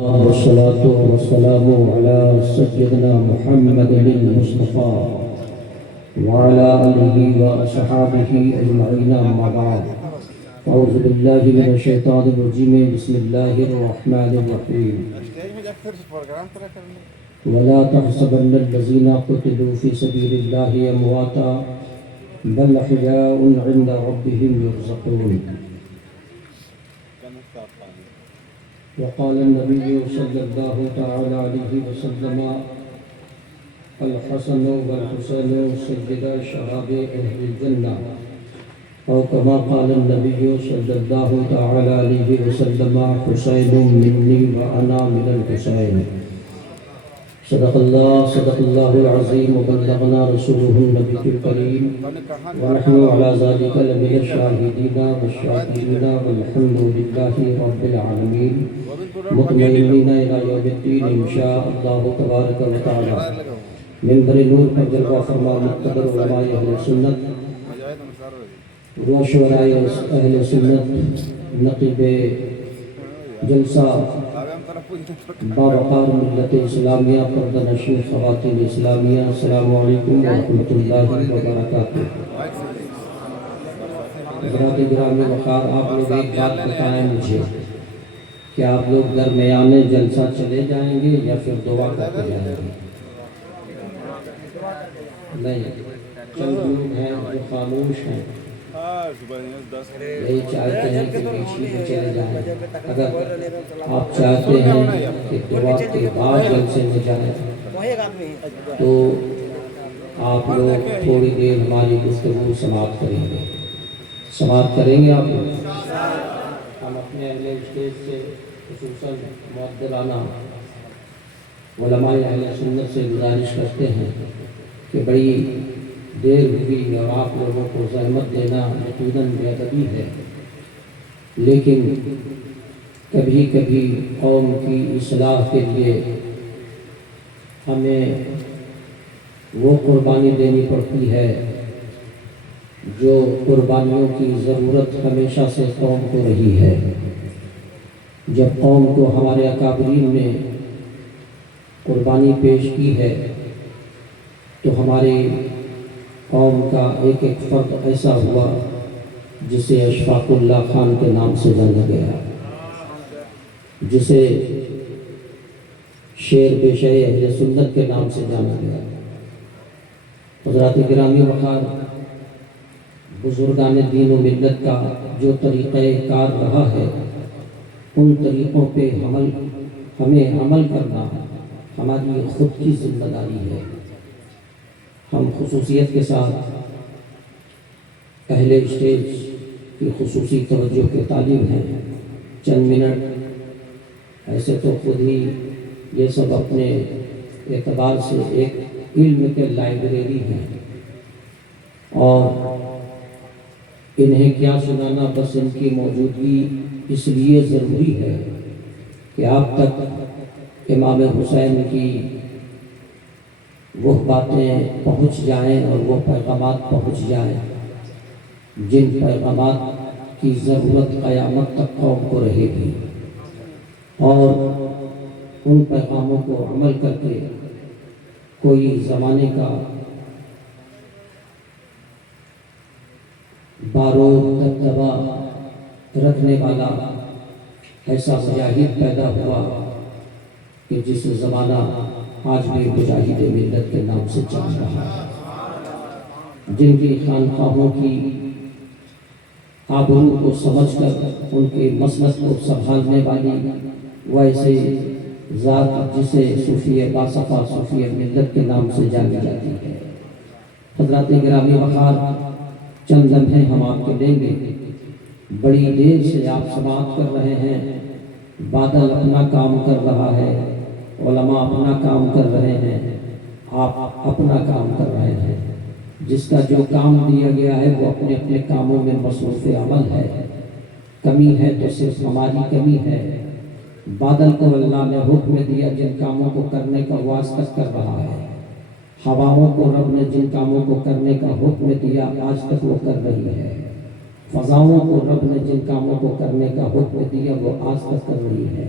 والصلاة والسلام على سيدنا محمد المصطفى وعلى آله وأصحابه أجمعين أما بعد أعوذ بالله من الشيطان الرجيم بسم الله الرحمن الرحيم ولا تحسبن الذين قتلوا في سبيل الله أمواتا بل أحياء عند ربهم يرزقون وقال النبي صلى الله تعالى عليه وسلم الحسن والحسين سيدا شباب أهل الجنة أو كما قال النبي صلى الله تعالى عليه وسلم حسين مني وأنا من الحسين صدق الله العظيم وبلغنا رسوله النبي الكريم ونحن على ذلك لمن الشاهدين والشاكرين والحمد لله رب العالمين مطمئنين إلى يوم الدين إن شاء الله تبارك وتعالى منبر نور پر جلوہ فرما مقتدر علماء اہل سنت و شعراء اہل سنت نقیب جلسہ بابقار ملت اسلامیہ پردہ نشین خواتین اسلامیہ السلام علیکم ورحمۃ اللہ وبرکاتہ۔ حضرات گرامی وقار، آپ لوگ ایک بات بتائیں مجھے کہ آپ لوگ درمیان جلسہ چلے جائیں گے یا پھر دعا کرتے جائیں گے؟ نہیں، چند لوگ ہیں جو خاموش ہیں، یہی چاہتے ہیں کہ بیچ میں چلے جائیں۔ اگر آپ چاہتے ہیں کہ دعا کے بعد جلسے میں جائیں تو آپ لوگ تھوڑی دیر ہماری گفتگو سماعت کریں گے۔ سماعت کریں گے آپ لوگ؟ ہم اپنے اہل اسٹیج سے خصوصاً معدلانہ علماء اہل سنت سے گزارش کرتے ہیں کہ بڑی دیر ہوئی اور آپ لوگوں کو زحمت دینا یقیناً بے ادبی ہے، لیکن کبھی کبھی قوم کی اصلاح کے لیے ہمیں وہ قربانی دینی پڑتی ہے جو قربانیوں کی ضرورت ہمیشہ سے قوم کو رہی ہے۔ جب قوم کو ہمارے اکابرین نے قربانی پیش کی ہے تو ہماری قوم کا ایک ایک فرد ایسا ہوا جسے اشفاق اللہ خان کے نام سے جانا گیا، جسے شیر پیشہ اہل سنت کے نام سے جانا گیا۔ حضرات گرامی وقار، بزرگان دین و ملت کا جو طریقہ کار رہا ہے ان طریقوں پہ ہمیں عمل کرنا ہماری خود کی ذمہ داری ہے۔ ہم خصوصیت کے ساتھ اہل اسٹیج کی خصوصی توجہ کے طالب ہیں۔ چند منٹ ایسے تو خود ہی یہ سب اپنے اعتبار سے ایک علم کے لائبریری ہیں، اور انہیں کیا سنانا، بس ان کی موجودگی اس لیے ضروری ہے کہ آپ تک امام حسین کی وہ باتیں پہنچ جائیں اور وہ پیغامات پہنچ جائیں جن پیغامات کی ضرورت قیامت تک قوم کو رہے گی، اور ان پیغاموں کو عمل کر کے کوئی زمانے کا بارود دبدبہ رکھنے والا ایسا مجاہد پیدا ہوا کہ جس زمانہ آج بھی مجاہد ملت کے نام سے چل رہا ہے، جن کی خانقاہوں کی آبرو کو سمجھ کر ان کے مسلک کو سنبھالنے والی وہ ایسے ذات جسے صوفی باصفا صوفی ملت کے نام سے جانی جاتی ہے۔ حضرات گرامی وقار، چند لمحے ہم آپ کے لیں گے۔ بڑی دیر سے آپ سماعت کر رہے ہیں، بادل اپنا کام کر رہا ہے، علماء اپنا کام کر رہے ہیں، آپ اپنا کام کر رہے ہیں۔ جس کا جو کام دیا گیا ہے وہ اپنے اپنے کاموں میں مصروف عمل ہے۔ کمی ہے تو صرف ہماری کمی ہے۔ بادل کو اللہ نے حکم دیا جن کاموں کو کرنے کا وہ آج تک کر رہا ہے، ہواؤں کو رب نے جن کاموں کو کرنے کا حکم دیا آج تک وہ کر رہی ہے، فضاؤں کو رب نے جن کاموں کو کرنے کا حکم دیا وہ آج تک کر رہی ہے۔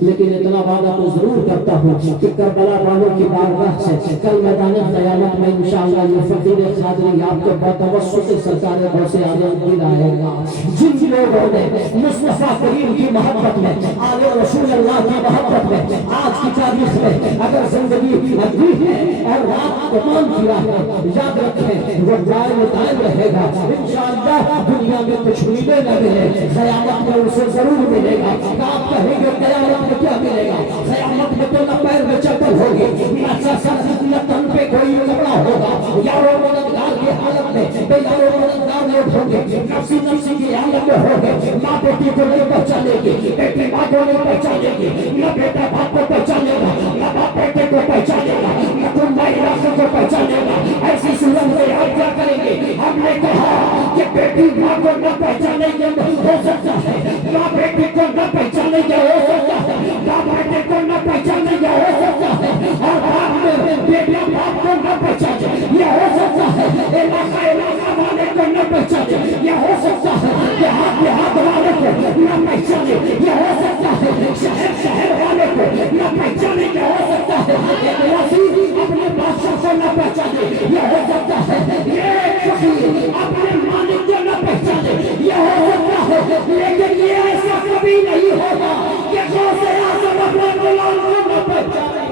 لیکن اتنا وعدہ تو ضرور کرتا ہوں کہ کربلا والوں کی بارگاہ سے کل میدان قیامت میں انشاءاللہ یہ فقیر قادری آپ کو بتوسط سرکار غوث اعظم کی لائے گا۔ جن لوگوں نے مصطفیٰ کریم کی محبت میں، آل رسول اللہ کی محبت میں آج کی تاریخ میں اگر زندگی ادھی ہے اور رات تمام کیا ہے، یاد رکھیں وہ دائم دائم رہے گا انشاءاللہ۔ دنیا میں کچھ ملے نہ ملے، قیامت میں اسے ضرور ملے گا۔ آپ کہیں گے قیامت میں کیا ملے گا؟ قیامت میں تو نہ پیر میں چپل ہوگی، نہ تن پہ کوئی کپڑا ہوگا، یارو مددگار کی حالت میں بے یارو مددگار لوگ ہوں گے، نفسی نفسی کی حالت میں ہوں گے۔ ماں بیٹی کو نہیں پہچانے گی، بیٹی ماں کو نہیں پہچانے گی، نہ بیٹا باپ کو پہچانے گا، نہ باپ بیٹے کو پہچانے گا، نہ تم ماں علاقے کو پہچانے گا۔ ایسی صورت میں آپ کیا کریں گے؟ ہم نے کہا کہ بیٹی ماں کو نہ پہچانے گے ہو سکتا ہے، ماں بیٹی کو نہ پہچانے گے ہو سکتا ہے، باپ بیٹے کو نہ پہچانے گے ہو سکتا ہے، اور باپ میں بیٹا باپ کو نہ پہچانے یہ ہو سکتا ہے، علاقہ والے کو نہ پہچانے یہ ہو سکتا ہے، دیہات والے کو نہ پہچانے یہ ہو سکتا ہے، شہر والے کو نہ پہچانے یہ ہو سکتا ہے، اپنے بادشاہ کو نہ پہچانے یہ ہو سکتا ہے، یہ فقیر اپنے مالک کو نہ پہچانے یہ ہو سکتا ہے، لیکن یہ ایسا کبھی نہیں ہوگا کہ غوث اعظم اپنے غلام کو نہ پہچانے۔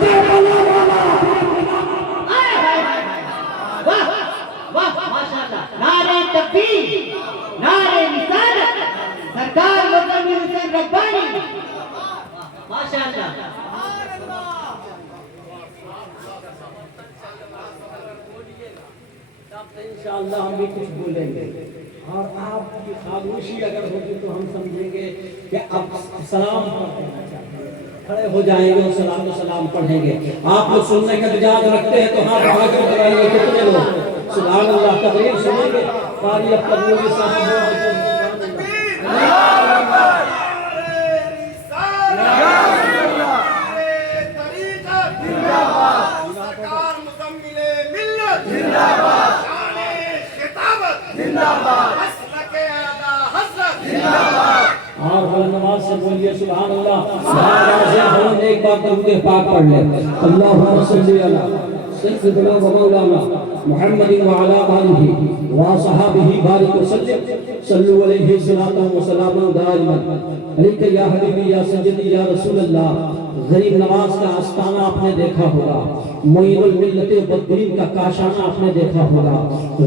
کربلا والا نعرہ تکبیر، نعرہ رسالت، سرکار مزمل حسین ربانی، ماشاءاللہ۔ انشاءاللہ ہم بھی کچھ بولیں گے، اور آپ کی خاموشی اگر ہوگی تو ہم سمجھیں گے کہ اب سلام پڑھنا چاہتے ہیں، کھڑے ہو جائیں گے اور سلام پڑھیں گے۔ آپ لوگ سننے کا مزاج رکھتے ہیں تو ہاتھ اٹھا کر بتائیے کتنے لوگ سبحان اللہ تقریر سنیں گے؟ قاری اب تک مولوی صاحب اور نماز سے بولیے سبحان اللہ۔ ایک بار درود پاک پڑھ لیں، اللہم صلی علی سیدنا و مولانا محمد وعلی آلہ وصحبہ بارک وسلم، صلو علیہ صلاۃ و سلام دائما علیک یا حبیبی یا سیدی یا رسول اللہ۔ غریب نواز کا آستانہ آپ نے دیکھا ہوگا، معین الملت بدین کا کاشانہ آپ نے دیکھا ہوگا،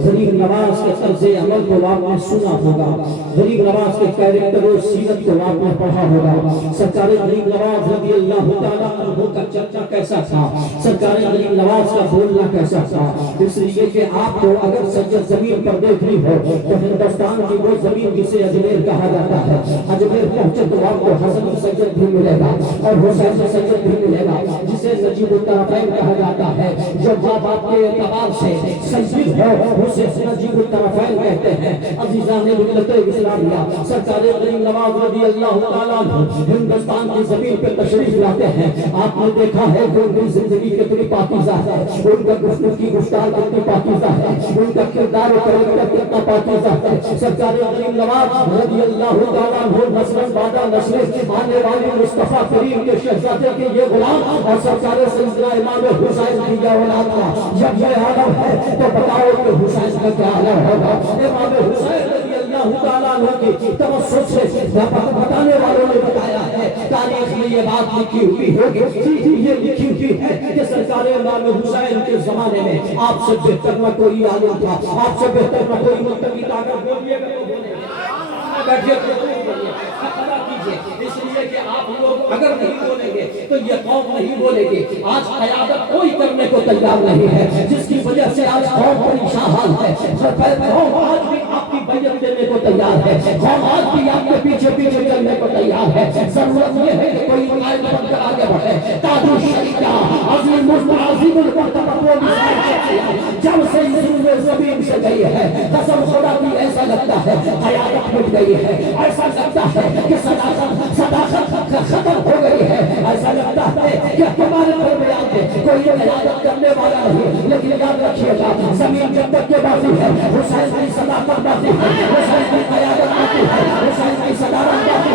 غریب نواز کے طرز عمل کو آپ نے سنا ہوگا، غریب نواز کے کیریکٹر و سیرت کو آپ نے پڑھا ہوگا۔ سرکار غریب نواز رضی اللہ تعالیٰ عنہ کا چرچا کیسا تھا، سرکار غریب نواز کا بولنا کیسا تھا، اس لیے کہ آپ کو اگر سجد زمین پر دیکھنی ہو تو ہندوستان کی وہ زمین جسے اجمیر کہا جاتا ہے، اجمیر پہنچے تو آپ کو حسن سجد بھی ملے گا اور حسین سجد بھی ملے گا، جسے نجیب الطرفین کہا جاتا ہے، جو ماں باپ کے اعتبار سے سجد ہو اسے نجیب الطرفین کہتے ہیں۔ عزیزان ملت اسلامیہ، سرکار غریب نواز رضی اللہ تعالیٰ عنہ ہندوستان کی زمین پہ تشریف لاتے ہیں۔ آپ نے دیکھا ہے کہ ان کی زندگی کتنی پاکیزہ ہے، ان کا گفتگو کی گفتار کتنی پاکیزہ ہے، ان کا کردار و کریکٹر کتنا پاکیزہ ہے۔ سرکار غریب نواز رضی اللہ تعالیٰ عنہ نسل بعد نسل آنے والے مصطفیٰ کریم کے شہزادے کے یہ غلام اور سرکار سیدنا امام حسین کی یہ اولاد کا جب یہ عالم ہے تو بتاؤ کہ حسین کا کیا عالم ہوگا۔ امام حسین رضی اللہ تعالیٰ عنہ کی توسط سے بتانے والوں نے بتایا ہے، تاریخ میں یہ بات لکھی ہوئی ہوگی، یہ لکھی ہوئی ہے کہ سرکار امام حسین کے زمانے میں آپ سے بہتر نہ کوئی عالم تھا، آپ سے بہتر نہ کوئی منتقی تھا۔ اگر بولیے گا تو بولے بیٹھیے تو بولیے، اس لیے کہ آپ لوگ اگر نہیں بولیں گے تو یہ قوم نہیں بولے گی۔ آج قیادت کوئی کرنے کو تیار نہیں ہے، جس کی وجہ سے آج قوم پریشان حال ہے۔ قوم آج بھی آپ کی بیعت دینے کو تیار ہے، قوم آج بھی آپ کے پیچھے پیچھے چلنے کو تیار ہے۔ ضرورت یہ ہے کہ کوئی قائد بن کر آگے بڑھے۔ تاج الشریعہ عظیم عظیم المرتبہ وہ مثال ہے، جب سے زمین سے گئی ہے قسم خدا کی ایسا لگتا ہے قیادت مٹ گئی ہے، ایسا لگتا ہے کہ صداقت ختم ہو گئی ہے، ایسا لگتا ہے کہ ہمارے درمیان میں کوئی قیادت کرنے والا نہیں۔ لیکن یاد رکھیے گا زمین جب تک کے باقی ہے حسین کی صداقت باقی ہے، حسین کی قیادت باقی ہے، حسین کی صدارت باقی